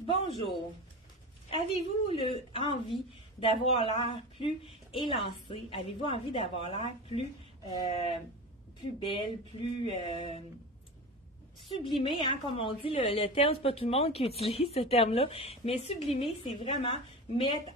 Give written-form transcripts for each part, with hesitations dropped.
Bonjour. Avez-vous envie d'avoir l'air plus élancé? Avez-vous envie d'avoir l'air plus belle, plus sublimé, hein, comme on dit, le terme, c'est pas tout le monde qui utilise ce terme-là, mais sublimé, c'est vraiment mettre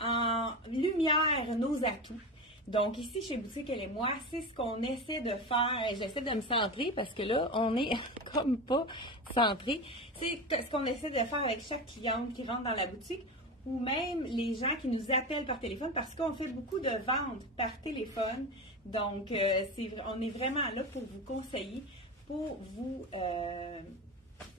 en lumière nos atouts. Donc ici, chez Boutique Elle et moi, c'est ce qu'on essaie de faire. J'essaie de me centrer parce que là, on est comme pas centré. C'est ce qu'on essaie de faire avec chaque cliente qui rentre dans la boutique ou même les gens qui nous appellent par téléphone parce qu'on fait beaucoup de ventes par téléphone. Donc, on est vraiment là pour vous conseiller, pour vous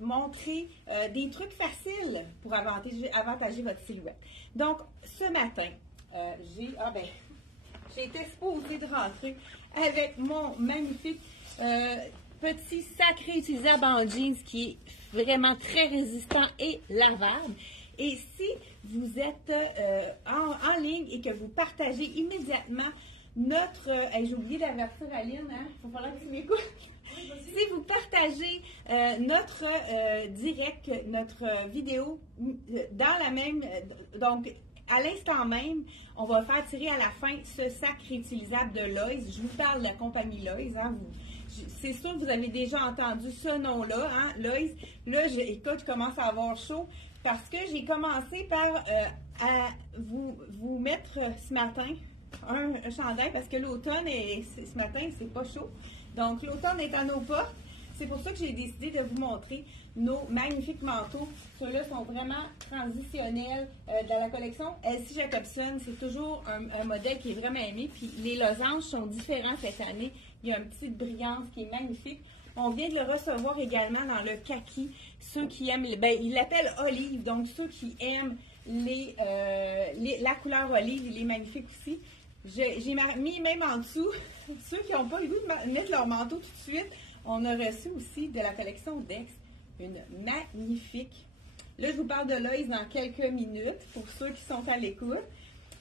montrer des trucs faciles pour avantager votre silhouette. Donc, ce matin, j'ai été supposée de rentrer avec mon magnifique petit sac réutilisable en jeans qui est vraiment très résistant et lavable. Et si vous êtes en ligne et que vous partagez immédiatement notre... j'ai oublié d'avertir Aline, hein? Il va falloir que tu m'écoutes. Si vous partagez notre direct, notre vidéo dans la même... donc, à l'instant même, on va faire tirer à la fin ce sac réutilisable de Lowe's. Je vous parle de la compagnie Lowe's. Hein, c'est sûr que vous avez déjà entendu ce nom-là, hein, Lowe's. Là, écoute, je commence à avoir chaud parce que j'ai commencé par à vous mettre ce matin un chandail parce que l'automne, ce matin, c'est pas chaud. Donc, l'automne est à nos portes. C'est pour ça que j'ai décidé de vous montrer nos magnifiques manteaux. Ceux-là sont vraiment transitionnels dans la collection Elsie Jacobson. C'est toujours un modèle qui est vraiment aimé. Puis les losanges sont différents cette année. Il y a une petite brillance qui est magnifique. On vient de le recevoir également dans le kaki. Ceux qui aiment, ils l'appellent olive. Donc ceux qui aiment la couleur olive, il est magnifique aussi. J'ai mis même en dessous, ceux qui n'ont pas le goût de mettre leur manteau tout de suite, on a reçu aussi de la collection Dex une magnifique. Là, je vous parle de Lowe's dans quelques minutes pour ceux qui sont à l'écoute.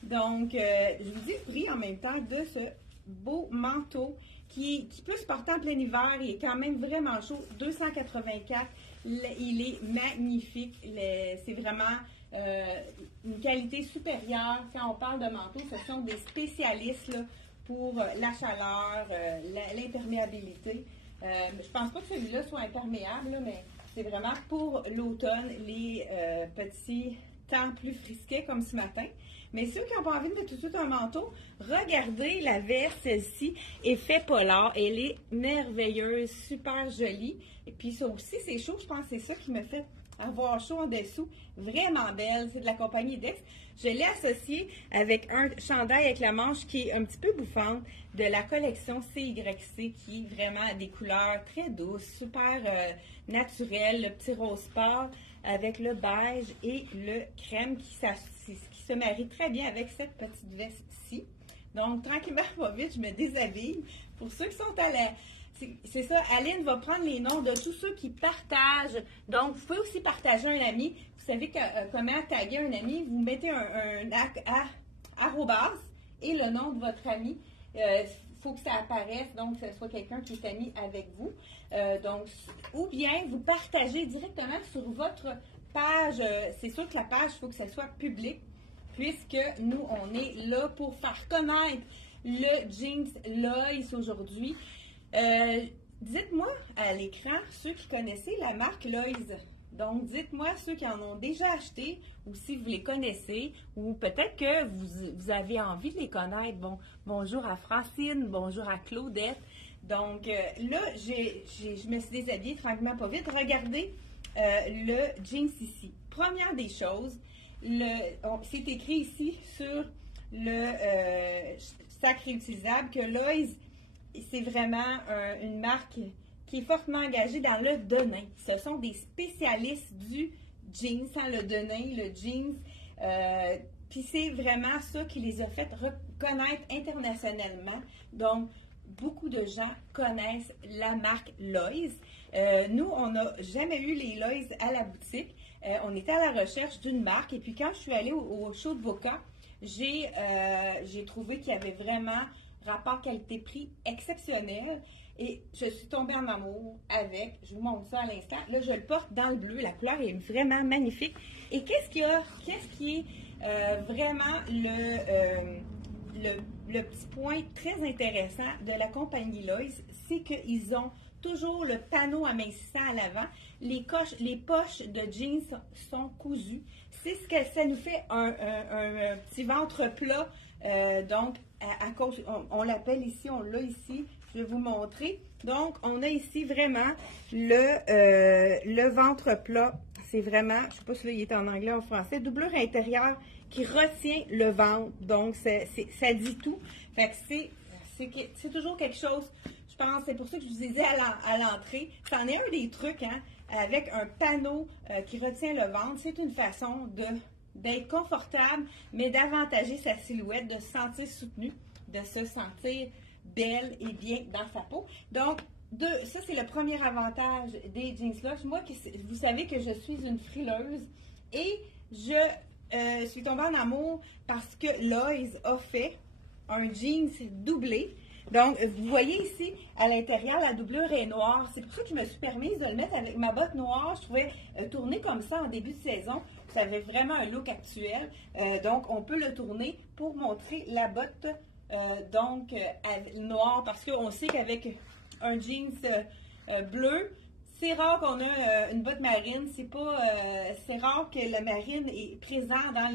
Donc, je vous dis le prix en même temps de ce beau manteau qui peut se porter en plein hiver. Il est quand même vraiment chaud. 284. Il est magnifique. C'est vraiment une qualité supérieure. Quand on parle de manteau, ce sont des spécialistes là, pour la chaleur, l'imperméabilité. Je pense pas que celui-là soit imperméable, là, mais c'est vraiment pour l'automne, les petits temps plus frisquets comme ce matin. Mais ceux qui n'ont pas envie de mettre tout de suite un manteau, regardez la veste, celle-ci, effet polar. Elle est merveilleuse, super jolie. Et puis ça aussi, c'est chaud, je pense que c'est ça qui me fait avoir chaud en dessous. Vraiment belle, c'est de la compagnie Dex. Je l'ai associée avec un chandail avec la manche qui est un petit peu bouffante de la collection CYC qui est vraiment à des couleurs très douces, super naturelles. Le petit rose pâle avec le beige et le crème qui se marie très bien avec cette petite veste-ci. Donc, tranquillement, pas vite, je me déshabille. Pour ceux qui sont à la... C'est ça, Aline va prendre les noms de tous ceux qui partagent. Donc, vous pouvez aussi partager un ami. Vous savez comment taguer un ami. Vous mettez un arrobas et le nom de votre ami. Il faut que ça apparaisse, donc que ce soit quelqu'un qui est ami avec vous. Ou bien vous partagez directement sur votre page. C'est sûr que la page, il faut que ça soit public, puisque nous, on est là pour faire connaître le jeans Lowe's aujourd'hui. Dites-moi à l'écran ceux qui connaissaient la marque Lowe's. Donc, dites-moi ceux qui en ont déjà acheté ou si vous les connaissez ou peut-être que vous avez envie de les connaître. Bon, bonjour à Francine, bonjour à Claudette. Donc, là, je me suis déshabillée tranquillement pas vite. Regardez le jeans ici. Première des choses, c'est écrit ici sur le sac réutilisable que Lowe's, c'est vraiment une marque qui est fortement engagée dans le denim. Ce sont des spécialistes du jeans, hein, le denim, le jeans. Puis c'est vraiment ça qui les a fait reconnaître internationalement. Donc, beaucoup de gens connaissent la marque Lowe's. Nous, on n'a jamais eu les Lowe's à la boutique. On était à la recherche d'une marque. Et puis quand je suis allée au show de Boca, j'ai trouvé qu'il y avait vraiment rapport qualité-prix exceptionnel. Et je suis tombée en amour avec, je vous montre ça à l'instant. Là, je le porte dans le bleu. La couleur est vraiment magnifique. Et qu'est-ce qui est vraiment le petit point très intéressant de la compagnie Lois, c'est qu'ils ont toujours le panneau amincissant à l'avant. Les poches de jeans sont cousues. C'est ce que ça nous fait un petit ventre plat. Donc, à cause, on l'appelle ici, on l'a ici. Je vais vous montrer. Donc, on a ici vraiment le ventre plat. C'est vraiment, je ne sais pas si là, il est en anglais ou en français, doublure intérieure qui retient le ventre. Donc, ça dit tout. Fait que c'est toujours quelque chose, je pense, c'est pour ça que je vous ai dit à l'entrée. C'en est un des trucs, hein, avec un panneau qui retient le ventre. C'est une façon d'être confortable, mais d'avantager sa silhouette, de se sentir soutenue, de se sentir belle et bien dans sa peau. Donc, ça, c'est le premier avantage des jeans Lush. Moi, vous savez que je suis une frileuse et je suis tombée en amour parce que Lois a fait un jeans doublé. Donc, vous voyez ici, à l'intérieur, la doublure est noire. C'est pour ça que je me suis permise de le mettre avec ma botte noire. Je trouvais tourner comme ça en début de saison. Ça avait vraiment un look actuel. Donc, on peut le tourner pour montrer la botte noire. Parce qu'on sait qu'avec un jeans bleu, c'est rare qu'on a une botte marine. C'est rare que la marine est présent dans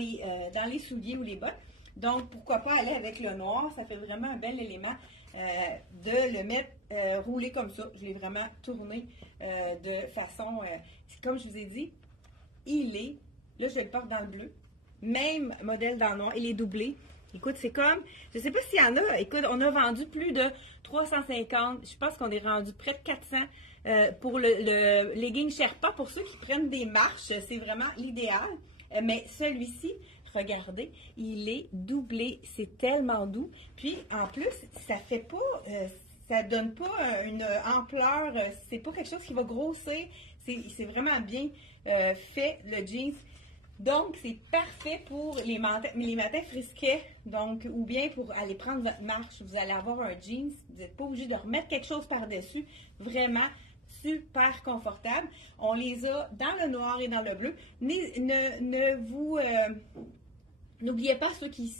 les souliers ou les bottes. Donc, pourquoi pas aller avec le noir? Ça fait vraiment un bel élément de le mettre roulé comme ça. Je l'ai vraiment tourné de façon, comme je vous ai dit, là je le porte dans le bleu, même modèle dans le noir, il est doublé. Écoute, c'est comme, je ne sais pas s'il y en a, écoute, on a vendu plus de 350, je pense qu'on est rendu près de 400 pour le legging Sherpa, pour ceux qui prennent des marches, c'est vraiment l'idéal. Mais celui-ci, regardez, il est doublé, c'est tellement doux. Puis, en plus, ça fait pas, ça donne pas une ampleur, c'est pas quelque chose qui va grossir, c'est vraiment bien fait, le jeans. Donc, c'est parfait pour les matins frisquets, donc, ou bien pour aller prendre votre marche. Vous allez avoir un jeans, vous n'êtes pas obligé de remettre quelque chose par-dessus, vraiment super confortable. On les a dans le noir et dans le bleu. N'oubliez pas ceux qui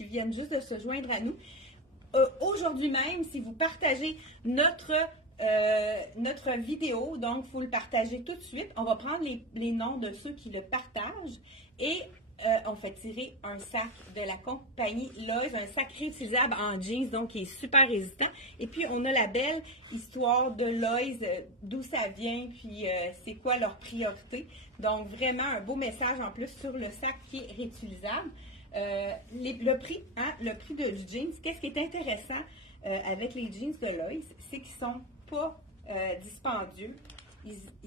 viennent juste de se joindre à nous. Aujourd'hui même, si vous partagez notre vidéo, donc il faut le partager tout de suite. On va prendre les noms de ceux qui le partagent et on fait tirer un sac de la compagnie Lois, un sac réutilisable en jeans, donc qui est super résistant. Et puis, on a la belle histoire de Lois, d'où ça vient, puis c'est quoi leur priorité. Donc, vraiment un beau message en plus sur le sac qui est réutilisable. Le prix du jeans, qu'est-ce qui est intéressant avec les jeans de Lois, c'est qu'ils ne sont pas dispendieux.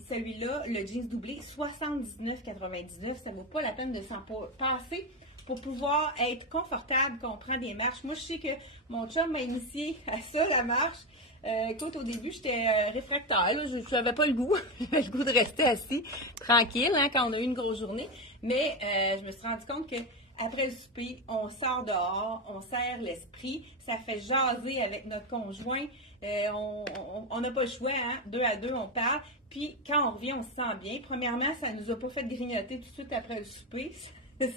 Celui-là, le jeans doublé, 79,99. Ça ne vaut pas la peine de s'en passer pour pouvoir être confortable quand on prend des marches. Moi, je sais que mon chum m'a initié à ça, la marche. Écoute, au début, j'étais réfractaire. Là, je n'avais pas le goût. J'avais le goût de rester assis, tranquille, hein, quand on a eu une grosse journée. Mais je me suis rendu compte que après le souper, on sort dehors, on serre l'esprit, ça fait jaser avec notre conjoint, on n'a pas le choix, hein? 2 à 2, on parle, puis quand on revient, on se sent bien. Premièrement, ça ne nous a pas fait grignoter tout de suite après le souper, ça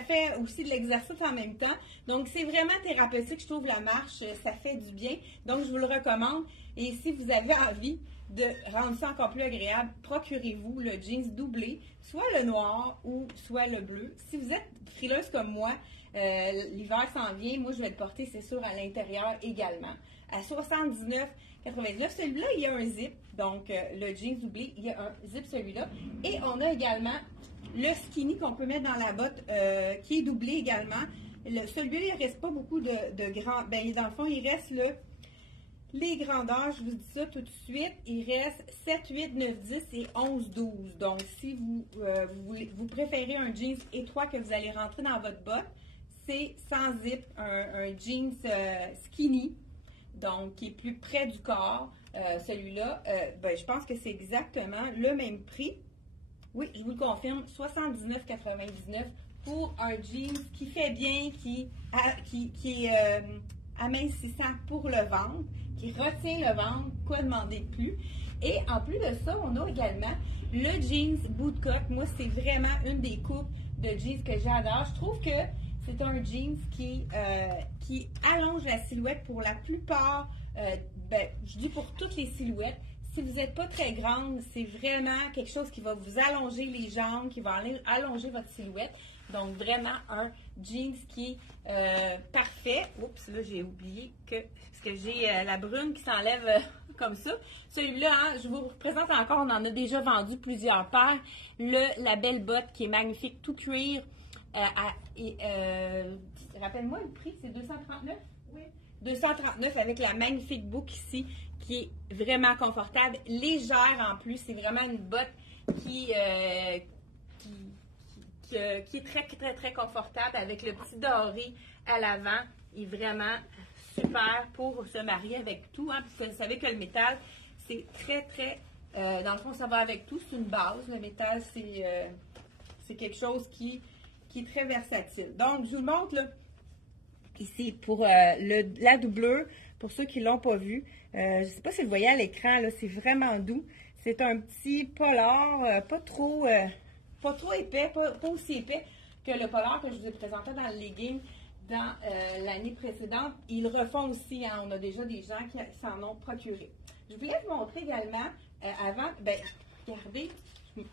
fait aussi de l'exercice en même temps. Donc, c'est vraiment thérapeutique, je trouve, la marche, ça fait du bien. Donc, je vous le recommande. Et si vous avez envie de rendre ça encore plus agréable, procurez-vous le jeans doublé, soit le noir ou soit le bleu. Si vous êtes frileuse comme moi, l'hiver s'en vient, moi je vais le porter, c'est sûr, à l'intérieur également. À 79,99, celui-là, il y a un zip, donc le jeans doublé, il y a un zip celui-là. Et on a également le skinny qu'on peut mettre dans la botte, qui est doublé également. Celui-là, il ne reste pas beaucoup de grands, ben dans le fond, il reste les grandeurs, je vous dis ça tout de suite, il reste 7, 8, 9, 10 et 11, 12. Donc, si vous préférez un jeans étroit que vous allez rentrer dans votre botte, c'est sans zip, un jeans skinny, donc qui est plus près du corps. Celui-là, je pense que c'est exactement le même prix. Oui, je vous le confirme, 79,99 pour un jeans qui fait bien, qui est amincissant pour le ventre, qui retient le ventre, quoi demander de plus. Et en plus de ça, on a également le jeans bootcut. Moi, c'est vraiment une des coupes de jeans que j'adore. Je trouve que c'est un jeans qui allonge la silhouette pour la plupart, je dis pour toutes les silhouettes. Si vous n'êtes pas très grande, c'est vraiment quelque chose qui va vous allonger les jambes, qui va allonger votre silhouette. Donc, vraiment un jeans qui est parfait. Oups, là, j'ai oublié parce que j'ai la brune qui s'enlève comme ça. Celui-là, hein, je vous représente encore, on en a déjà vendu plusieurs paires. La belle botte qui est magnifique, tout cuir. Rappelle-moi le prix, c'est 239? Oui. 239 avec la magnifique boucle ici, qui est vraiment confortable, légère en plus. C'est vraiment une botte qui est très confortable avec le petit doré à l'avant. Il est vraiment super pour se marier avec tout, hein, parce que vous savez que le métal, c'est très, dans le fond, ça va avec tout. C'est une base. Le métal, c'est quelque chose qui est très versatile. Donc, je vous le montre, là, ici, pour la doublure, pour ceux qui ne l'ont pas vu. Je ne sais pas si vous le voyez à l'écran, là, c'est vraiment doux. C'est un petit polar, pas trop épais, pas aussi épais que le polar que je vous ai présenté dans le legging dans l'année précédente. Ils le refont aussi, hein, on a déjà des gens qui s'en ont procuré. Je voulais vous montrer également, regardez, je vous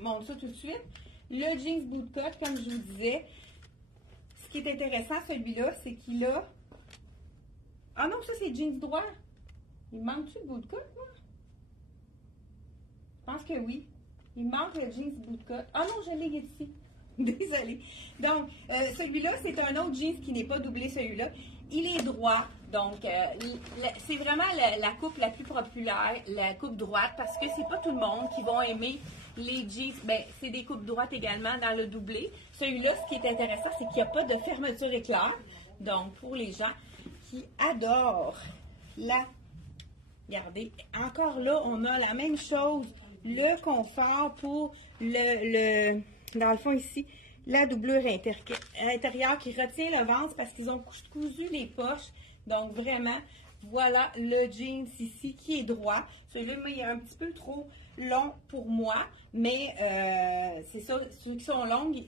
montre ça tout de suite, le jeans bootcut, comme je vous disais. Ce qui est intéressant, celui-là, c'est qu'il a... Ah non, ça c'est jeans droit. Il manque-tu de bootcut, moi? Je pense que oui. Il manque le jeans bootcut. Ah non, je l'ai ici. Désolée. Donc, celui-là, c'est un autre jeans qui n'est pas doublé, celui-là. Il est droit. Donc, c'est vraiment la coupe la plus populaire, la coupe droite, parce que c'est pas tout le monde qui va aimer les jeans. Ben, c'est des coupes droites également dans le doublé. Celui-là, ce qui est intéressant, c'est qu'il n'y a pas de fermeture éclair. Donc, pour les gens qui adorent regardez, encore là, on a la même chose. Le confort pour dans le fond ici, la doublure intérieure qui retient le ventre parce qu'ils ont cousu les poches. Donc vraiment, voilà le jeans ici qui est droit. Celui-là, il est un petit peu trop long pour moi, mais c'est ça, ceux qui sont longues,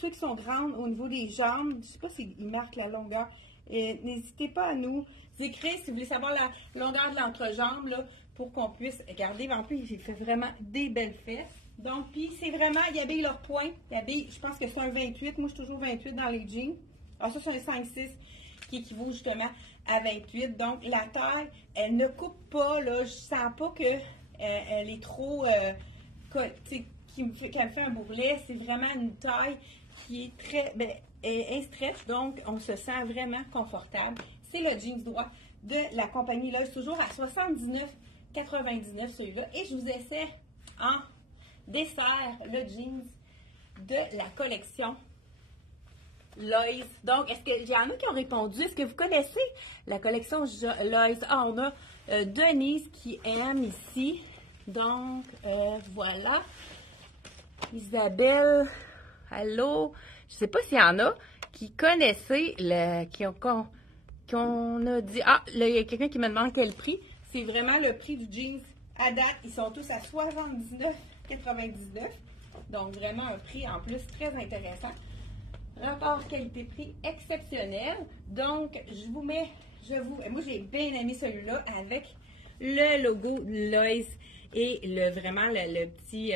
ceux qui sont grandes au niveau des jambes, je ne sais pas s'ils marquent la longueur. N'hésitez pas à nous écrire si vous voulez savoir la longueur de l'entrejambe, là, pour qu'on puisse regarder. En plus, il fait vraiment des belles fesses. Donc, puis c'est vraiment, ils habillent leur poing. Je pense que c'est un 28. Moi, je suis toujours 28 dans les jeans. Alors, ça, c'est un 5-6 qui équivaut justement à 28. Donc, la taille, elle ne coupe pas, là. Je sens pas qu'elle est trop, qu'elle me fait un bourrelet. C'est vraiment une taille qui est très, un stretch. Donc, on se sent vraiment confortable. C'est le jeans droit de la compagnie Lois, toujours à 79,99 celui-là. Et je vous essaie en dessert le jeans de la collection Lois. Donc, est-ce qu'il y en a qui ont répondu? Est-ce que vous connaissez la collection Lois? Ah, on a Denise qui aime ici. Donc, voilà. Isabelle, allô? Je ne sais pas s'il y en a qui connaissaient, qu'on a dit, ah, là, il y a quelqu'un qui me demande quel prix. C'est vraiment le prix du jeans à date. Ils sont tous à 79,99. Donc, vraiment un prix en plus très intéressant. Rapport qualité-prix exceptionnel. Donc, moi, j'ai bien aimé celui-là avec le logo Lois et vraiment le petit,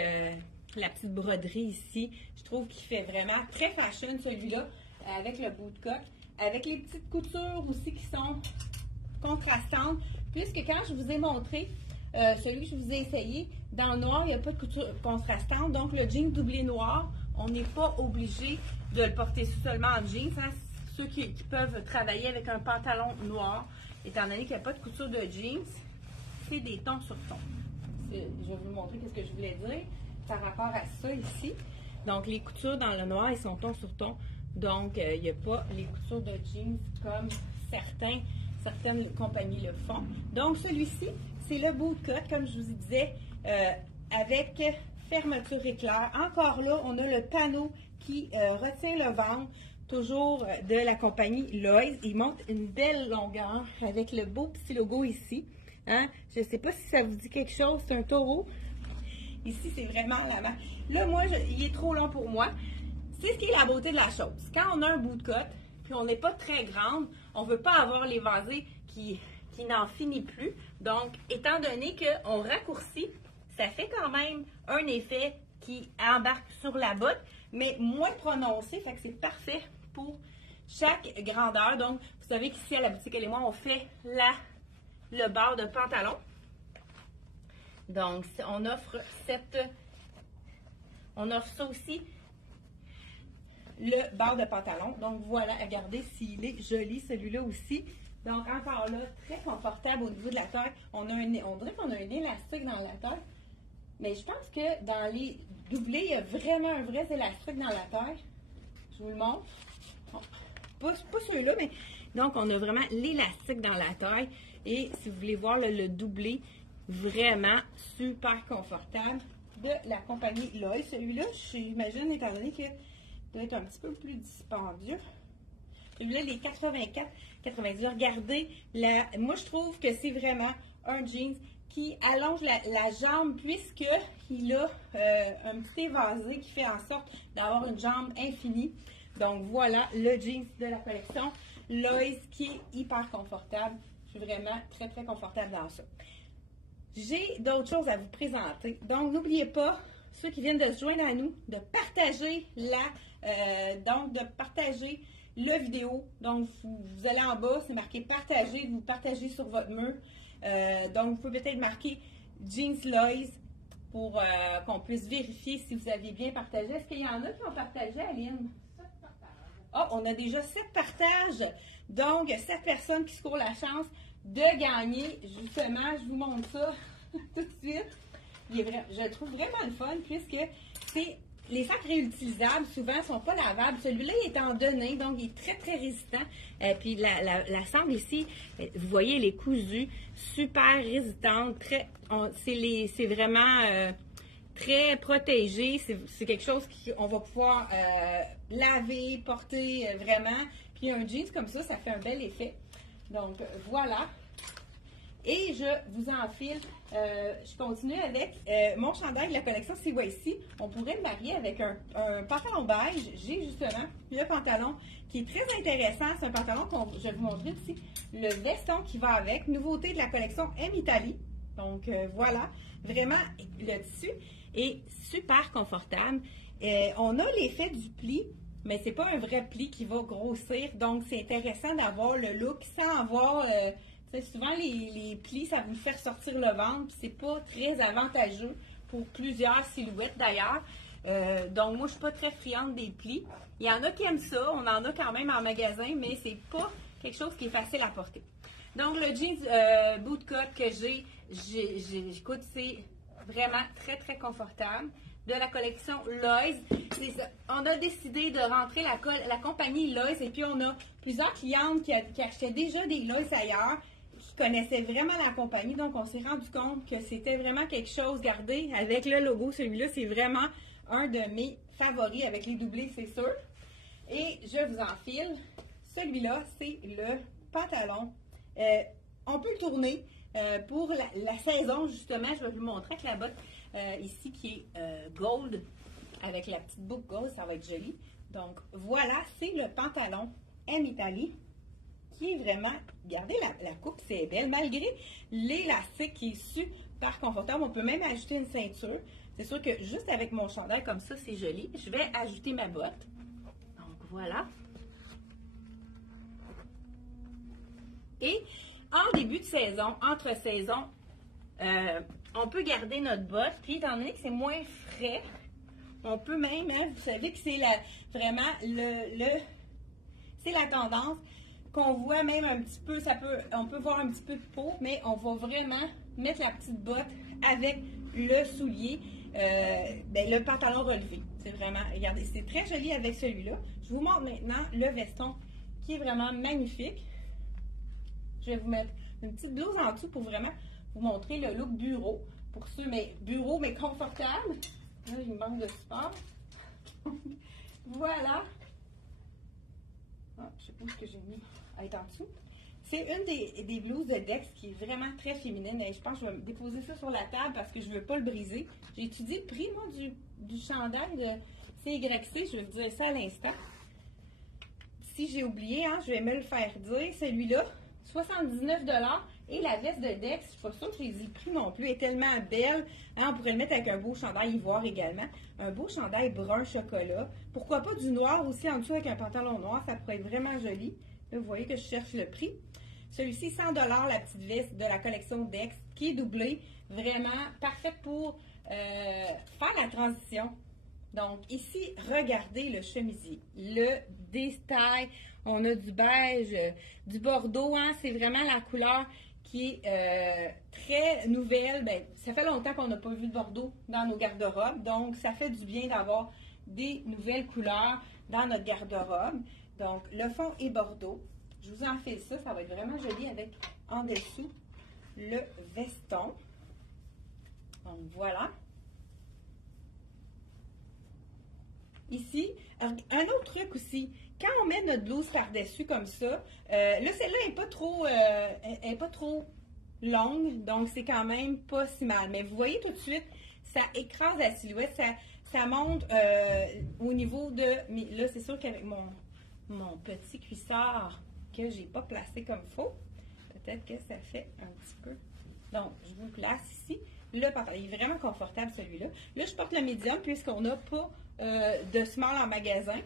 la petite broderie ici. Je trouve qu'il fait vraiment très fashion celui-là avec le bootcut. Avec les petites coutures aussi qui sont contrastantes, puisque quand je vous ai montré celui que je vous ai essayé, dans le noir, il n'y a pas de couture contrastante, donc le jean doublé noir, on n'est pas obligé de le porter seulement en jeans, hein. Ceux qui peuvent travailler avec un pantalon noir, étant donné qu'il n'y a pas de couture de jeans, c'est des tons sur tons. Je vais vous montrer ce que je voulais dire par rapport à ça ici. Donc, les coutures dans le noir, ils sont ton sur ton. Donc, il n'y a pas les coutures de jeans comme certaines compagnies le font. Donc, celui-ci, c'est le bootcut, comme je vous disais, avec fermeture éclair. Encore là, on a le panneau qui retient le ventre toujours de la compagnie Lois. Il montre une belle longueur avec le beau petit logo ici. Hein? Je ne sais pas si ça vous dit quelque chose, c'est un taureau. Ici, c'est vraiment la main. Là, moi, il est trop long pour moi. C'est ce qui est la beauté de la chose. Quand on a un bout de cote, puis on n'est pas très grande, on ne veut pas avoir les vasés qui n'en finit plus. Donc, étant donné qu'on raccourcit, ça fait quand même un effet qui embarque sur la botte, mais moins prononcé, fait que c'est parfait pour chaque grandeur. Donc, vous savez qu'ici à la boutique Elle et moi, on fait le bord de pantalon. Donc, on offre ça aussi, le bord de pantalon. Donc, voilà, regardez s'il est joli, celui-là aussi. Donc, encore là, très confortable au niveau de la taille. On dirait qu'on a un élastique dans la taille. Mais je pense que dans les doublés, il y a vraiment un vrai élastique dans la taille. Je vous le montre. Bon, pas celui-là, mais donc on a vraiment l'élastique dans la taille. Et si vous voulez voir le doublé, vraiment super confortable de la compagnie Lois. Celui-là, j'imagine, étant donné qu'il doit être un petit peu plus dispendieux. Celui-là, les 84, 90. Regardez, moi je trouve que c'est vraiment un jeans qui allonge la jambe puisqu'il a un petit évasé qui fait en sorte d'avoir une jambe infinie. Donc voilà le jeans de la collection Lois qui est hyper confortable. Je suis vraiment très très confortable dans ça. J'ai d'autres choses à vous présenter. Donc n'oubliez pas, ceux qui viennent de se joindre à nous, de partager la vidéo. Donc vous allez en bas, c'est marqué partager, vous partagez sur votre mur. Donc, vous pouvez peut-être marquer Jeans Lois pour qu'on puisse vérifier si vous aviez bien partagé. Est-ce qu'il y en a qui ont partagé, Aline? 7 partages. Oh, on a déjà 7 partages. Donc, 7 personnes qui se courent la chance de gagner. Justement, je vous montre ça tout de suite. Je le trouve vraiment le fun puisque les sacs réutilisables, souvent, ne sont pas lavables. Celui-là, il est en donné, donc il est très, très résistant. Puis la sangle ici, vous voyez, elle est cousue, super résistante. C'est vraiment très protégé. C'est quelque chose qu'on va pouvoir laver, porter vraiment. Puis un jeans comme ça, ça fait un bel effet. Donc, voilà. Et je vous enfile, je continue avec mon chandail de la collection CYC. On pourrait le marier avec un pantalon beige. J'ai justement le pantalon qui est très intéressant. C'est un pantalon je vais vous montrer aussi. Le veston qui va avec. Nouveauté de la collection M Italie. Donc voilà, vraiment le tissu est super confortable. On a l'effet du pli, mais c'est pas un vrai pli qui va grossir. Donc c'est intéressant d'avoir le look sans avoir... souvent, les plis, ça vous fait ressortir le ventre, puis c'est pas très avantageux pour plusieurs silhouettes d'ailleurs. Donc, moi, je suis pas très friande des plis. Il y en a qui aiment ça, on en a quand même en magasin, mais c'est pas quelque chose qui est facile à porter. Donc, le jeans bootcut que écoute, c'est vraiment très, très confortable. De la collection Lois. On a décidé de rentrer la compagnie Lois et puis on a plusieurs clientes qui achetaient déjà des Lois ailleurs, qui connaissaient vraiment la compagnie. Donc, on s'est rendu compte que c'était vraiment quelque chose. Regardez, avec le logo, celui-là, c'est vraiment un de mes favoris avec les doublés, c'est sûr. Et je vous enfile. Celui-là, c'est le pantalon. On peut le tourner pour la saison, justement. Je vais vous le montrer avec la botte ici qui est gold, avec la petite boucle gold, ça va être joli. Donc, voilà, c'est le pantalon M Italie, qui est vraiment, regardez la coupe, c'est belle, malgré l'élastique qui est super confortable. On peut même ajouter une ceinture. C'est sûr que juste avec mon chandail comme ça, c'est joli. Je vais ajouter ma botte. Donc, voilà. Et en début de saison, entre saisons, on peut garder notre botte. Puis, étant donné que c'est moins frais, on peut même, hein, vous savez que c'est vraiment c'est la tendance qu'on voit même un petit peu, on peut voir un petit peu de peau, mais on va vraiment mettre la petite botte avec le soulier, le pantalon relevé. C'est vraiment, regardez, c'est très joli avec celui-là. Je vous montre maintenant le veston qui est vraiment magnifique. Je vais vous mettre une petite blouse en dessous pour vraiment vous montrer le look bureau. Pour ceux, mais bureau, mais confortable. Là, il me manque de support. Voilà. Ah, je sais pas ce que j'ai mis à être en dessous. C'est une des blouses de Dex qui est vraiment très féminine. Et je pense que je vais déposer ça sur la table parce que je ne veux pas le briser. J'ai étudié le prix, moi, du chandail de CYC. Je vais vous dire ça à l'instant. Si j'ai oublié, hein, je vais me le faire dire. Celui-là, 79 $. Et la veste de Dex, je ne suis pas sûre que je les ai pris non plus. Elle est tellement belle. Hein, on pourrait le mettre avec un beau chandail ivoire également. Un beau chandail brun chocolat. Pourquoi pas du noir aussi en dessous avec un pantalon noir. Ça pourrait être vraiment joli. Là, vous voyez que je cherche le prix. Celui-ci, 100 $, la petite veste de la collection Dex, qui est doublée. Vraiment parfaite pour faire la transition. Donc, ici, regardez le chemisier. Le détail, on a du beige, du bordeaux. Hein, c'est vraiment la couleur qui est très nouvelle. Bien, ça fait longtemps qu'on n'a pas vu de bordeaux dans nos garde-robes. Donc, ça fait du bien d'avoir des nouvelles couleurs dans notre garde-robe. Donc, le fond est bordeaux. Je vous en fais ça, ça va être vraiment joli avec en dessous le veston. Donc voilà. Ici, un autre truc aussi, quand on met notre blouse par-dessus comme ça, là celle-là n'est pas trop longue, donc c'est quand même pas si mal. Mais vous voyez tout de suite, ça écrase la silhouette, ça monte au niveau de... Mais là, c'est sûr qu'avec mon petit cuissard que j'ai pas placé comme il faut, peut-être que ça fait un petit peu. Donc, je vous le place ici. Le pantalon, il est vraiment confortable celui-là. Là, je porte le médium puisqu'on n'a pas de small en magasin.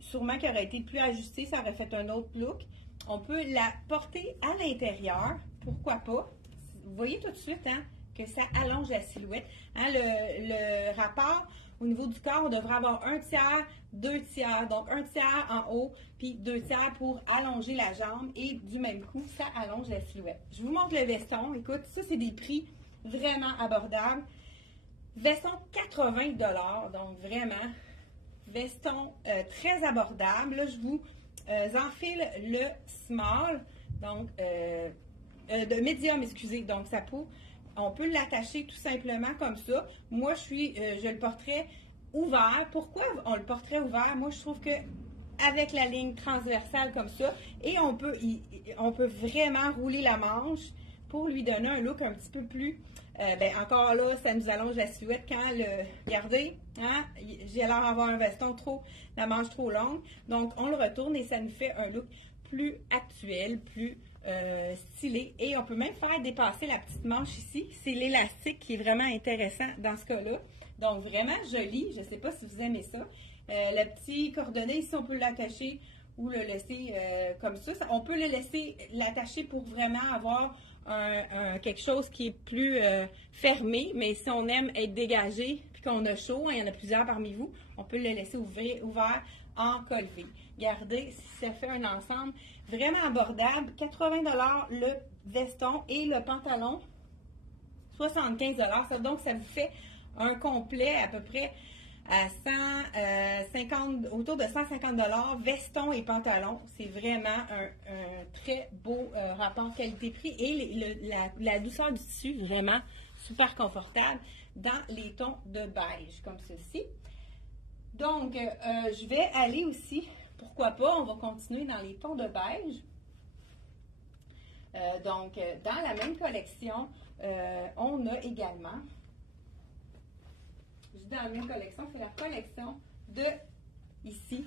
Sûrement qu'il aurait été plus ajusté, ça aurait fait un autre look. On peut la porter à l'intérieur, pourquoi pas. Vous voyez tout de suite hein, que ça allonge la silhouette. Hein, le rapport au niveau du corps, on devrait avoir 1/3, 2/3. Donc, 1/3 en haut, puis 2/3 pour allonger la jambe. Et du même coup, ça allonge la silhouette. Je vous montre le veston. Écoute, ça, c'est des prix vraiment abordables. Veston 80 $. Donc, vraiment, veston très abordable. Là, je vous enfile le small. Donc, de médium, excusez. Donc, ça peut... On peut l'attacher tout simplement comme ça. Moi, je le porterais ouvert. Pourquoi on le porterait ouvert? Moi, je trouve que avec la ligne transversale comme ça, et on peut vraiment rouler la manche pour lui donner un look un petit peu plus... encore là, ça nous allonge la silhouette quand regardez, hein, j'ai l'air d'avoir un veston la manche trop longue. Donc, on le retourne et ça nous fait un look plus actuel, plus stylé. Et on peut même faire dépasser la petite manche ici. C'est l'élastique qui est vraiment intéressant dans ce cas-là. Donc, vraiment joli. Je ne sais pas si vous aimez ça. Le petit cordonnet ici, on peut l'attacher ou le laisser comme ça. On peut le laisser l'attacher pour vraiment avoir quelque chose qui est plus fermé. Mais si on aime être dégagé puis qu'on a chaud, hein, il y en a plusieurs parmi vous, on peut le laisser ouvert en col V. Regardez, ça fait un ensemble vraiment abordable. 80 $ le veston et le pantalon, 75 $. Donc, ça vous fait un complet à peu près à 150, autour de 150 $, veston et pantalon. C'est vraiment un très beau rapport qualité-prix et la douceur du tissu, vraiment super confortable dans les tons de beige comme ceci. Donc, je vais aller aussi, pourquoi pas, on va continuer dans les tons de beige. Donc, dans la même collection, on a également, je dis dans la même collection, c'est la collection de, ici,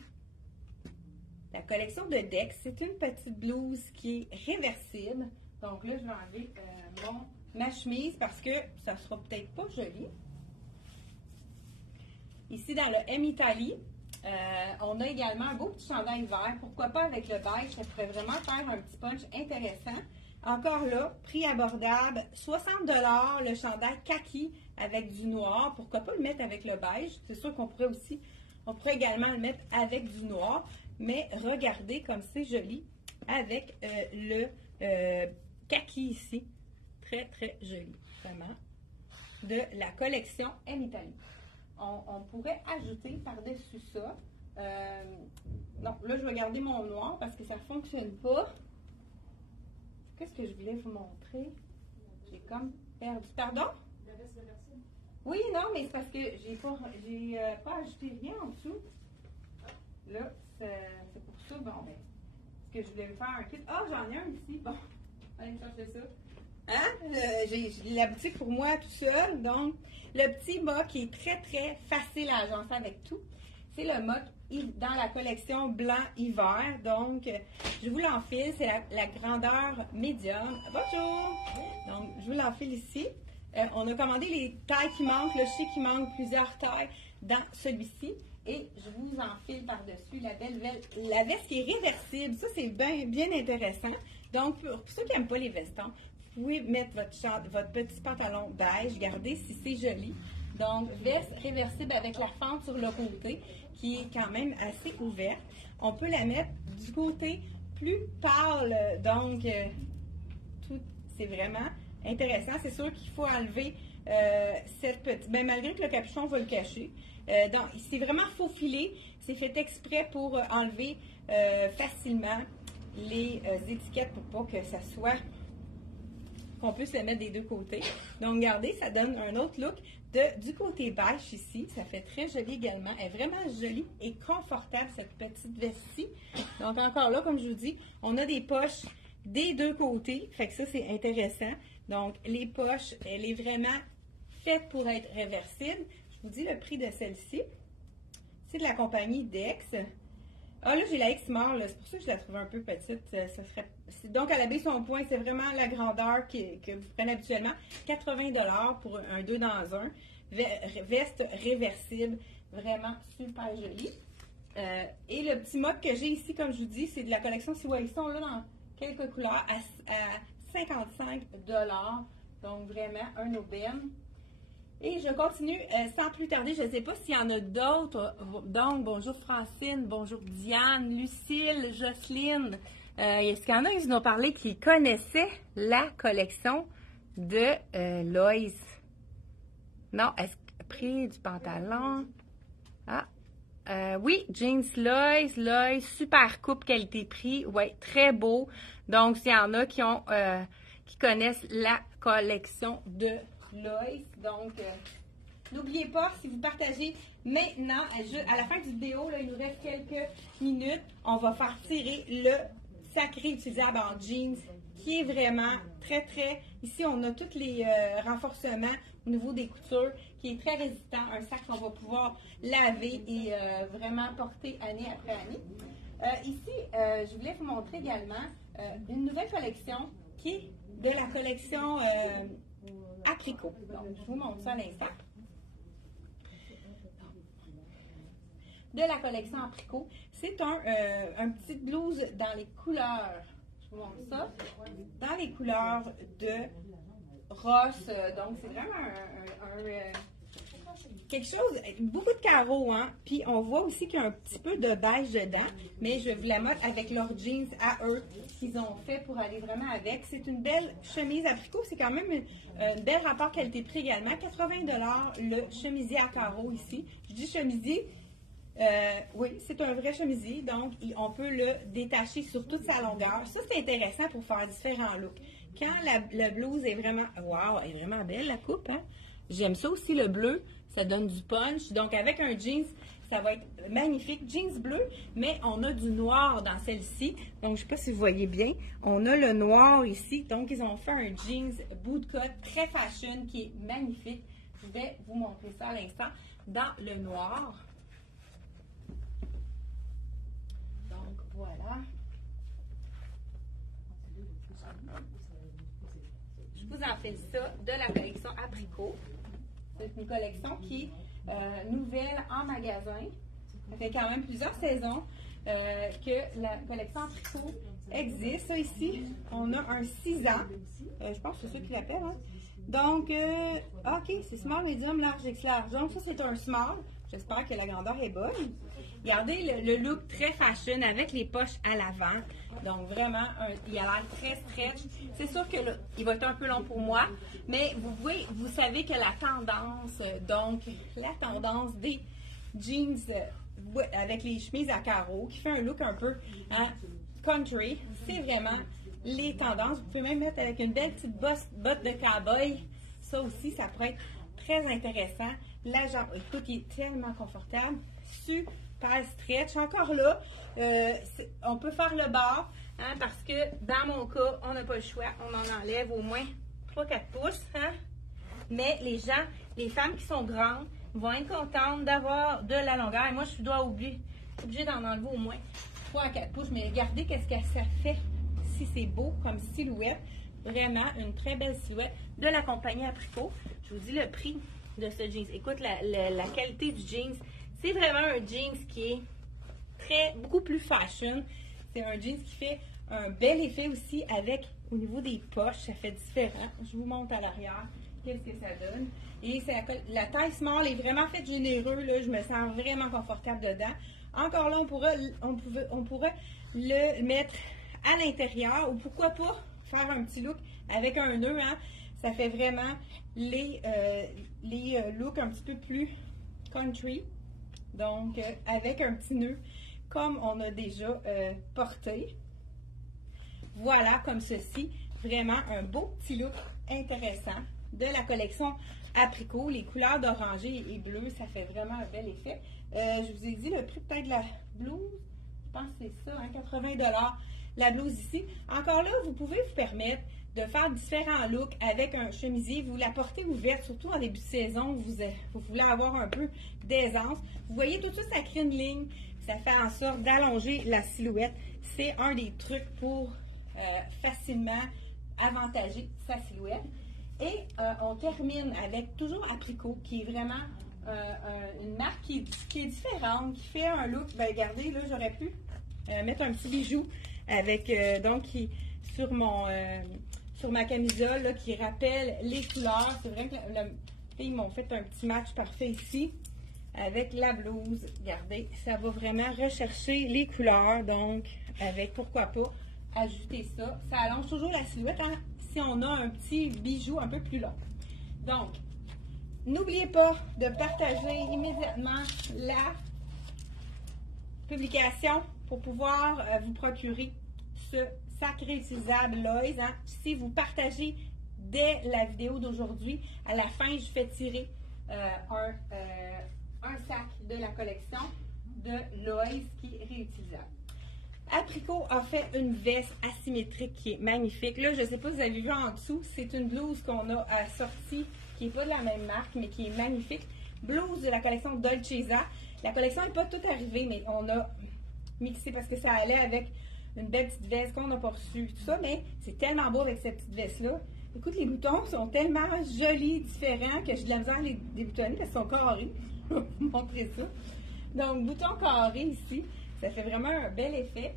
la collection de Dex. C'est une petite blouse qui est réversible. Donc là, je vais enlever ma chemise parce que ça ne sera peut-être pas joli. Ici, dans le M Italie, on a également un beau petit chandail vert. Pourquoi pas avec le beige, ça pourrait vraiment faire un petit punch intéressant. Encore là, prix abordable, 60 $, le chandail kaki avec du noir. Pourquoi pas le mettre avec le beige? C'est sûr qu'on pourrait aussi, on pourrait également le mettre avec du noir. Mais regardez comme c'est joli avec le kaki ici. Très, très joli, vraiment. De la collection M Italie. On pourrait ajouter par-dessus ça. Non, là, je vais garder mon noir parce que ça ne fonctionne pas. Qu'est-ce que je voulais vous montrer? J'ai comme perdu. Pardon? La veste réversible. Oui, non, mais c'est parce que j'ai pas ajouté rien en dessous. Là, c'est pour ça, bon, ben, est-ce que je voulais me faire un kit? Ah, j'en ai un ici. Bon, allez me chercher ça. Hein? J'ai la boutique pour moi tout seul. Donc, le petit mug qui est très, très facile à agencer avec tout, c'est le mug dans la collection blanc-hiver. Donc, je vous l'enfile. C'est la grandeur médium. Bonjour! Donc, je vous l'enfile ici. On a commandé les tailles qui manquent. Je sais qu'il manque plusieurs tailles dans celui-ci. Et je vous enfile par-dessus la veste qui est réversible. Ça, c'est bien, bien intéressant. Donc, pour ceux qui n'aiment pas les vestons, vous pouvez mettre votre petit pantalon beige, regardez si c'est joli. Donc, veste réversible avec la fente sur le côté, qui est quand même assez ouverte. On peut la mettre du côté plus pâle, donc, c'est vraiment intéressant. C'est sûr qu'il faut enlever cette petite... Bien, malgré que le capuchon va le cacher. C'est vraiment faufilé. C'est fait exprès pour enlever facilement les étiquettes pour pas que ça soit... qu'on puisse le mettre des deux côtés. Donc, regardez, ça donne un autre look du côté beige ici. Ça fait très joli également. Elle est vraiment jolie et confortable, cette petite veste-ci. Donc, encore là, comme je vous dis, on a des poches des deux côtés. Fait que ça, c'est intéressant. Donc, les poches, elle est vraiment faite pour être réversible. Je vous dis le prix de celle-ci. C'est de la compagnie Dex. Ah là, j'ai la X-Mall, c'est pour ça que je la trouve un peu petite. Donc, à la baie son point, c'est vraiment la grandeur que vous prenez habituellement. 80 $ pour un 2 dans 1. Veste réversible, vraiment super jolie. Et le petit mug que j'ai ici, comme je vous dis, c'est de la collection Siwa. Ils sont là dans quelques couleurs à 55 $. Donc, vraiment, un aubaine. Et je continue sans plus tarder. Je ne sais pas s'il y en a d'autres. Donc, bonjour Francine, bonjour Diane, Lucille, Jocelyne. Est-ce qu'il y en a qui nous ont parlé qui connaissaient la collection de Lois? Non, est-ce que prix du pantalon? Ah, oui, jeans Lois, super coupe qualité-prix. Oui, très beau. Donc, s'il y en a qui connaissent la collection de Lois. Donc, n'oubliez pas, si vous partagez maintenant, à la fin du vidéo, là, il nous reste quelques minutes, on va faire tirer le sacré utilisable en jeans qui est vraiment très, très... Ici, on a tous les renforcements au niveau des coutures qui est très résistant. Un sac qu'on va pouvoir laver et vraiment porter année après année. Ici, je voulais vous montrer également une nouvelle collection qui est de la collection... Apricot. Donc, je vous montre ça à l'instant. De la collection Apricot. C'est un petit blouse dans les couleurs. Je vous montre ça. Dans les couleurs de Ross. Donc, c'est vraiment quelque chose, beaucoup de carreaux, hein. Puis, on voit aussi qu'il y a un petit peu de beige dedans. Mais je vais vous la mettre avec leurs jeans à eux qu'ils ont fait pour aller vraiment avec. C'est une belle chemise Apricot. C'est quand même une belle rapport qualité-prix également. 80 $ le chemisier à carreaux ici. Je dis chemisier, oui, c'est un vrai chemisier. Donc, on peut le détacher sur toute sa longueur. Ça, c'est intéressant pour faire différents looks. Quand la blouse est vraiment... Wow, elle est vraiment belle, la coupe, hein? J'aime ça aussi, le bleu. Ça donne du punch. Donc, avec un jeans, ça va être magnifique. Jeans bleu, mais on a du noir dans celle-ci. Donc, je ne sais pas si vous voyez bien. On a le noir ici. Donc, ils ont fait un jeans bootcut très fashion qui est magnifique. Je vais vous montrer ça à l'instant dans le noir. Donc, voilà. Je vous en fais ça de la collection Apricot. C'est une collection qui est nouvelle en magasin. Ça fait quand même plusieurs saisons que la collection Apricot existe. Ça ici, on a un 6 ans. Je pense que c'est ça qu'ils l'appellent. Hein? Donc, OK, c'est small, medium, large, X large. Donc, ça, c'est un small. J'espère que la grandeur est bonne. Regardez le look très fashion avec les poches à l'avant. Donc, vraiment, il a l'air très stretch. C'est sûr que il va être un peu long pour moi, mais vous savez que la tendance, des jeans avec les chemises à carreaux, qui fait un look un peu country, c'est vraiment les tendances. Vous pouvez même mettre avec une belle petite botte de cow-boy. Ça aussi, ça pourrait être très intéressant. La jambe, écoute, il est tellement confortable. taille stretch. Encore là, on peut faire le bord, hein, parce que dans mon cas, on n'a pas le choix. On en enlève au moins 3-4 pouces. Hein? Mais les gens, les femmes qui sont grandes, vont être contentes d'avoir de la longueur. Et moi, je dois obligée d'en enlever au moins 3 à 4 pouces. Mais regardez qu'est-ce que ça fait si c'est beau comme silhouette. Vraiment une très belle silhouette de la compagnie Apricot. Je vous dis le prix de ce jeans. Écoute, la qualité du jeans, c'est vraiment un jeans qui est beaucoup plus fashion. C'est un jeans qui fait un bel effet aussi avec, au niveau des poches, ça fait différent. Je vous montre à l'arrière qu'est-ce que ça donne. Et la taille small est vraiment faite généreux. Là, je me sens vraiment confortable dedans. Encore là, on pourrait le mettre à l'intérieur, ou pourquoi pas faire un petit look avec un nœud. Hein? Ça fait vraiment les looks un petit peu plus country. Donc, avec un petit nœud comme on a déjà porté. Voilà, comme ceci. Vraiment un beau petit look intéressant de la collection Apricot. Les couleurs d'orangé et bleu, ça fait vraiment un bel effet. Je vous ai dit le prix peut-être de la blouse. Je pense que c'est ça, hein, 80 $ la blouse ici. Encore là, vous pouvez vous permettre de faire différents looks avec un chemisier. Vous la portez ouverte, surtout en début de saison, vous voulez avoir un peu d'aisance. Vous voyez, tout ça, ça crée une ligne. Ça fait en sorte d'allonger la silhouette. C'est un des trucs pour facilement avantager sa silhouette. Et on termine avec toujours Apricot, qui est vraiment une marque qui est différente, qui fait un look. Ben, regardez, là, j'aurais pu mettre un petit bijou avec, sur ma camisole, là, qui rappelle les couleurs. C'est vrai que ils m'ont fait un petit match parfait ici avec la blouse. Regardez, ça va vraiment rechercher les couleurs. Donc, avec, pourquoi pas, ajouter ça. Ça allonge toujours la silhouette, hein, si on a un petit bijou un peu plus long. Donc, n'oubliez pas de partager immédiatement la publication pour pouvoir vous procurer ce sac réutilisable Lowe's. Hein. Si vous partagez dès la vidéo d'aujourd'hui, à la fin, je fais tirer un sac de la collection de Lowe's qui est réutilisable. Apricot a fait une veste asymétrique qui est magnifique. Là, je ne sais pas si vous avez vu en dessous, c'est une blouse qu'on a sortie, qui n'est pas de la même marque, mais qui est magnifique. Blouse de la collection Dolcezza. La collection n'est pas toute arrivée, mais on a mixé parce que ça allait avec une belle petite veste qu'on n'a pas reçue, tout ça, mais c'est tellement beau avec cette petite veste-là. Écoute, les boutons sont tellement jolis, différents, que j'ai de la misère à les déboutonner parce qu'ils sont carrés. Je vais vous montrer ça. Donc, bouton carré ici, ça fait vraiment un bel effet.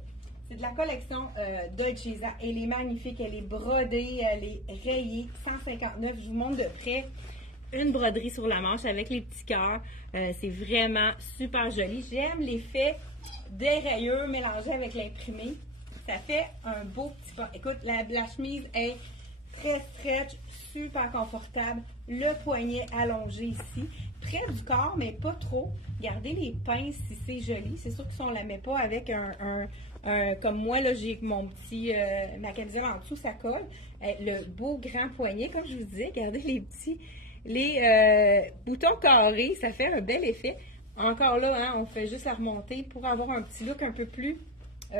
C'est de la collection Dolcezza. Elle est magnifique, elle est brodée, elle est rayée, 159. Je vous montre de près une broderie sur la manche avec les petits cœurs. C'est vraiment super joli. J'aime l'effet des rayures mélangé avec l'imprimé. Ça fait un beau petit corps. Écoute, la chemise est très stretch, super confortable. Le poignet allongé ici. Près du corps, mais pas trop. Gardez les pinces si c'est joli. C'est sûr que si on ne la met pas avec comme moi, là, j'ai mon petit, ma camisole en dessous, ça colle. Le beau grand poignet, comme je vous disais, regardez les boutons carrés, ça fait un bel effet. Encore là, hein, on fait juste la remonter pour avoir un petit look un peu plus, tu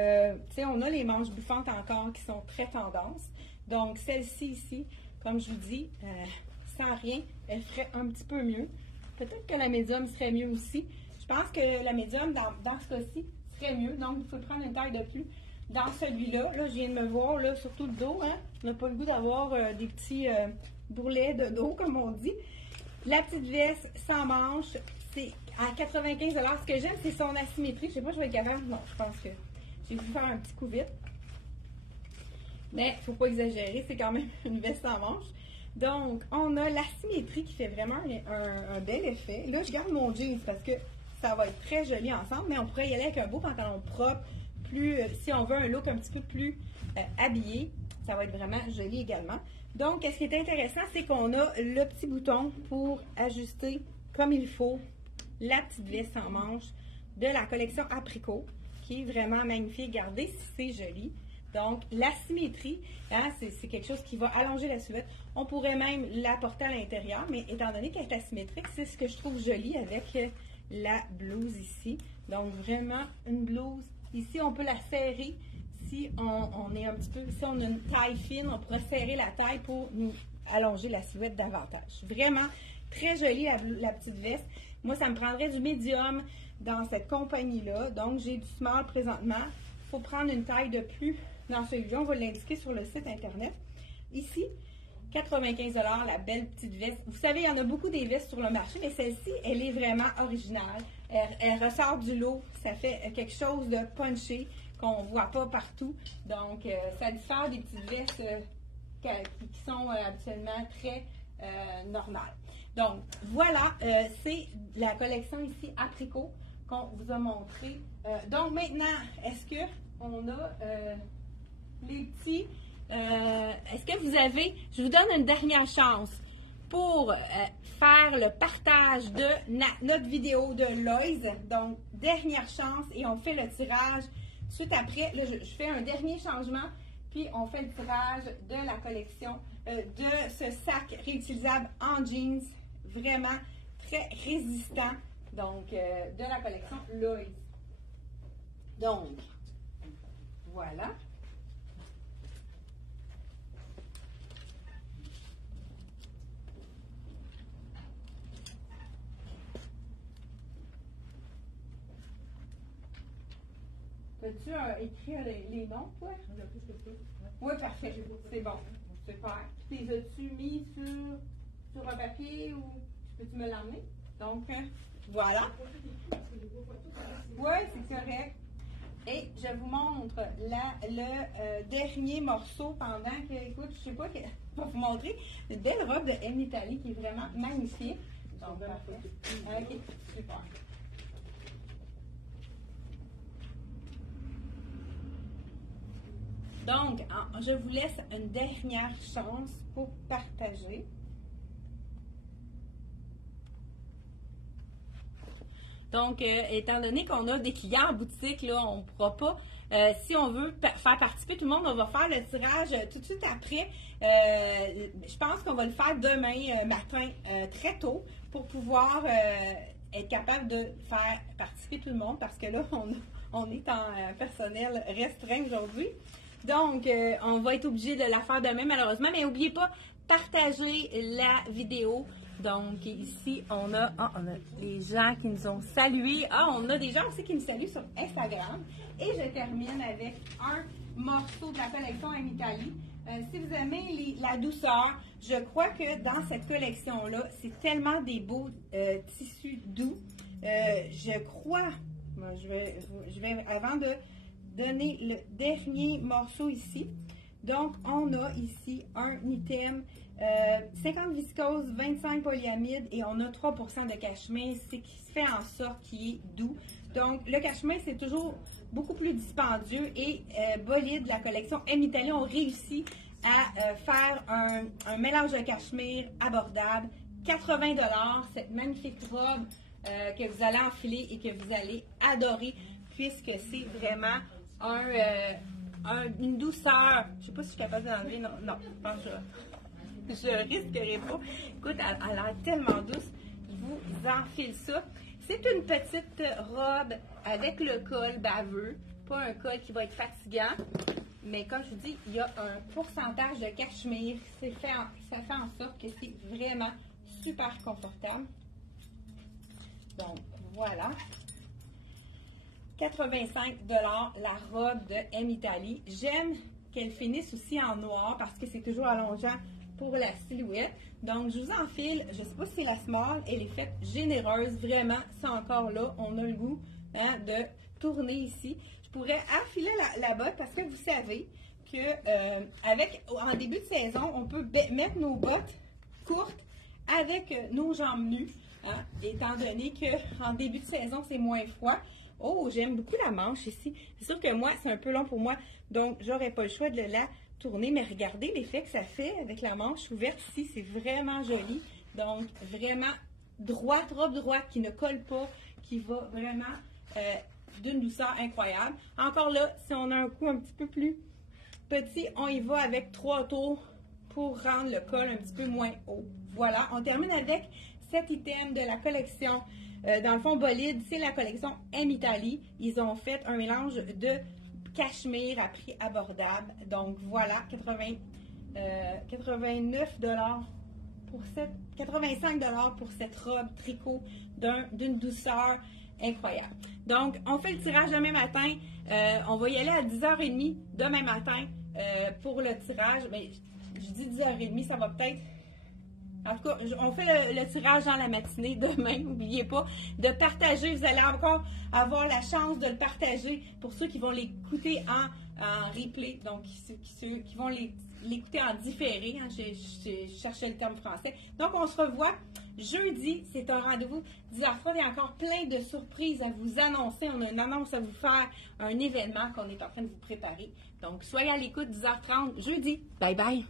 sais, on a les manches bouffantes encore qui sont très tendance. Donc, celle-ci ici, comme je vous dis, sans rien, elle ferait un petit peu mieux. Peut-être que la médium serait mieux aussi. Je pense que la médium, dans ce cas-ci, serait mieux. Donc, il faut prendre une taille de plus. Dans celui-là, là, je viens de me voir, là, surtout le dos, hein, on n'a pas le goût d'avoir des petits bourrelets de dos, comme on dit. La petite veste sans manches, c'est à 95 $. Ce que j'aime, c'est son asymétrie. Je ne sais pas, je vais être capable. Non, je pense que j'ai voulu faire un petit coup vite. Mais il ne faut pas exagérer, c'est quand même une veste sans manches. Donc, on a l'asymétrie qui fait vraiment un bel effet. Là, je garde mon jeans parce que ça va être très joli ensemble, mais on pourrait y aller avec un beau pantalon propre, si on veut un look un petit peu plus habillé, ça va être vraiment joli également. Donc, ce qui est intéressant, c'est qu'on a le petit bouton pour ajuster comme il faut la petite veste en manche de la collection Apricot, qui est vraiment magnifique. Regardez si c'est joli. Donc, l'asymétrie, hein, c'est quelque chose qui va allonger la silhouette. On pourrait même la porter à l'intérieur, mais étant donné qu'elle est asymétrique, c'est ce que je trouve joli avec la blouse ici. Donc, vraiment, une blouse. Ici, on peut la serrer. Si on est un petit peu, si on a une taille fine, on pourrait serrer la taille pour nous allonger la silhouette davantage. Vraiment, très jolie la petite veste. Moi, ça me prendrait du médium dans cette compagnie-là. Donc, j'ai du small présentement. Il faut prendre une taille de plus dans celui-là. On va l'indiquer sur le site Internet. Ici, 95 $, la belle petite veste. Vous savez, il y en a beaucoup des vestes sur le marché, mais celle-ci, elle est vraiment originale. Elle ressort du lot. Ça fait quelque chose de punché qu'on ne voit pas partout. Donc, ça diffère des petites vestes qui sont habituellement très normales. Donc, voilà, c'est la collection ici Apricot qu'on vous a montré. Donc, maintenant, est-ce qu'on a les petits... est-ce que vous avez... Je vous donne une dernière chance pour faire le partage de notre vidéo de Loise. Donc, dernière chance et on fait le tirage. Suite après, là, je fais un dernier changement, puis on fait le tirage de la collection de ce sac réutilisable en jeans, vraiment très résistant, donc de la collection Loise. Donc, voilà. Peux-tu écrire les noms, toi? Oui, parfait. C'est bon. Super. Les as-tu mis sur un papier ou peux-tu me l'emmener? Donc, voilà. Oui, c'est correct. Et je vous montre le dernier morceau pendant que, écoute, je sais pas, je vais vous montrer une belle robe de M Italie qui est vraiment magnifique. Donc, parfait. OK, super. Donc, je vous laisse une dernière chance pour partager. Donc, étant donné qu'on a des clients en boutique, là, on ne pourra pas, si on veut faire participer tout le monde, on va faire le tirage tout de suite après. Je pense qu'on va le faire demain matin, très tôt, pour pouvoir être capable de faire participer tout le monde, parce que là, on est en personnel restreint aujourd'hui. Donc, on va être obligé de la faire demain, malheureusement. Mais n'oubliez pas, partagez la vidéo. Donc, ici, on a les gens qui nous ont salués. On a des gens aussi qui nous saluent sur Instagram. Et je termine avec un morceau de la collection M Italie. Si vous aimez la douceur, je crois que dans cette collection-là, c'est tellement des beaux tissus doux. Je crois, je vais avant de donner le dernier morceau ici. Donc, on a ici un item 50 viscose, 25 polyamide et on a 3% de cachemire, ce qui fait en sorte qu'il est doux. Donc, le cachemire, c'est toujours beaucoup plus dispendieux et Bolide, la collection M Italie, ont réussi à faire un mélange de cachemire abordable. 80 $, cette magnifique robe que vous allez enfiler et que vous allez adorer puisque c'est vraiment une douceur. Je ne sais pas si je suis capable de l'enlever. Non, je pense que je risquerai pas. Écoute, elle a l'air tellement douce. Vous enfilez ça. C'est une petite robe avec le col baveux. Pas un col qui va être fatigant. Mais comme je vous dis, il y a un pourcentage de cachemire. Ça fait en sorte que c'est vraiment super confortable. Donc, voilà. 85 $ la robe de M Italie. J'aime qu'elle finisse aussi en noir parce que c'est toujours allongeant pour la silhouette. Donc, je vous enfile, je ne sais pas si c'est la small, elle est faite généreuse, vraiment, c'est encore là, on a le goût de tourner ici. Je pourrais enfiler la botte parce que vous savez que en début de saison, on peut mettre nos bottes courtes avec nos jambes nues, étant donné qu'en début de saison, c'est moins froid. Oh, j'aime beaucoup la manche ici. C'est sûr que moi, c'est un peu long pour moi, donc j'aurais pas le choix de la tourner. Mais regardez l'effet que ça fait avec la manche ouverte ici. C'est vraiment joli. Donc, vraiment droite, robe droite qui ne colle pas, qui va vraiment d'une douceur incroyable. Encore là, si on a un cou un petit peu plus petit, on y va avec 3 tours pour rendre le col un petit peu moins haut. Voilà, on termine avec 7 items de la collection. Dans le fond, Bolide, c'est la collection M Italie. Ils ont fait un mélange de cachemire à prix abordable. Donc voilà, 89 pour 85 pour cette robe tricot d'une douceur incroyable. Donc, on fait le tirage demain matin. On va y aller à 10h30 demain matin pour le tirage. Mais je dis 10h30, ça va peut-être... En tout cas, on fait le tirage dans la matinée demain. N'oubliez pas de partager. Vous allez encore avoir la chance de le partager pour ceux qui vont l'écouter en replay. Donc, ceux qui vont l'écouter en différé. Hein, je cherchais le terme français. Donc, on se revoit jeudi. C'est un rendez-vous 10h30. Il y a encore plein de surprises à vous annoncer. On a une annonce à vous faire, un événement qu'on est en train de vous préparer. Donc, soyez à l'écoute 10h30 jeudi. Bye bye.